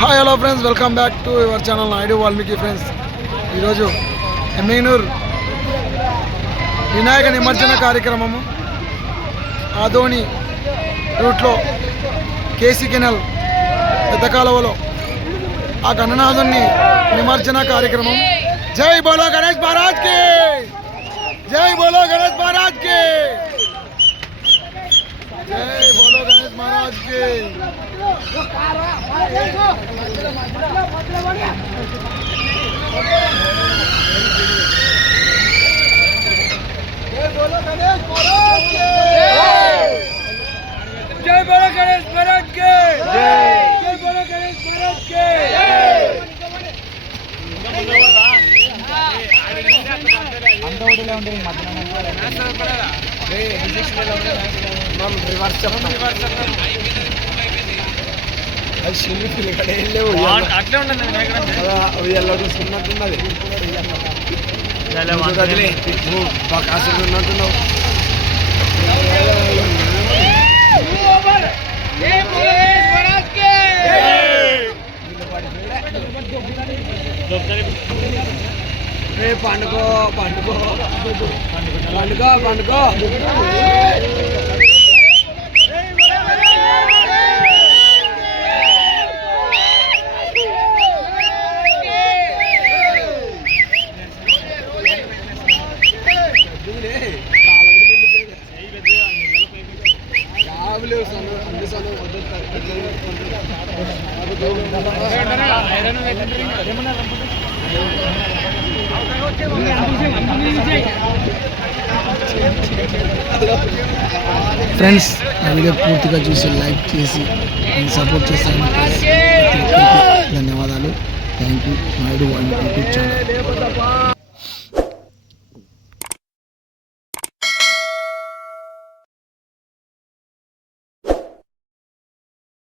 Hi hello friends, welcome back to your channel Naidu Valmiki. Friends, ఈరోజు ఎమ్మిగనూర్ వినాయక నిమజ్జన కార్యక్రమము ఆదోని రూట్లో కేసీ కెనాల్ పెద్ద కాలువలో ఆ గణనాథుని నిమజ్జన కార్యక్రమం. జై బోలో గణేష్ మహారాజ్ కి, జై బోలో గణేష్ మహారాజ్ కి, జై బోలో గణేష్ మహారాజ్ కి. जय बोलो गणेश महाराज के, जय बोलो गणेश महाराज के. అట్లే ఉండదు ఎల్లో చూసుకున్నట్టున్నది, కాసు ఉన్నట్టున్నావు. పండుకో పండుకో పండుకో పండుకో. ఫ్రెండ్స్, ఆ వీడియో పూర్తిగా చూసి లైక్ చేసి సపోర్ట్ చేస్తాను. ధన్యవాదాలు. Thank you. Naidu Valmiki YouTube channel.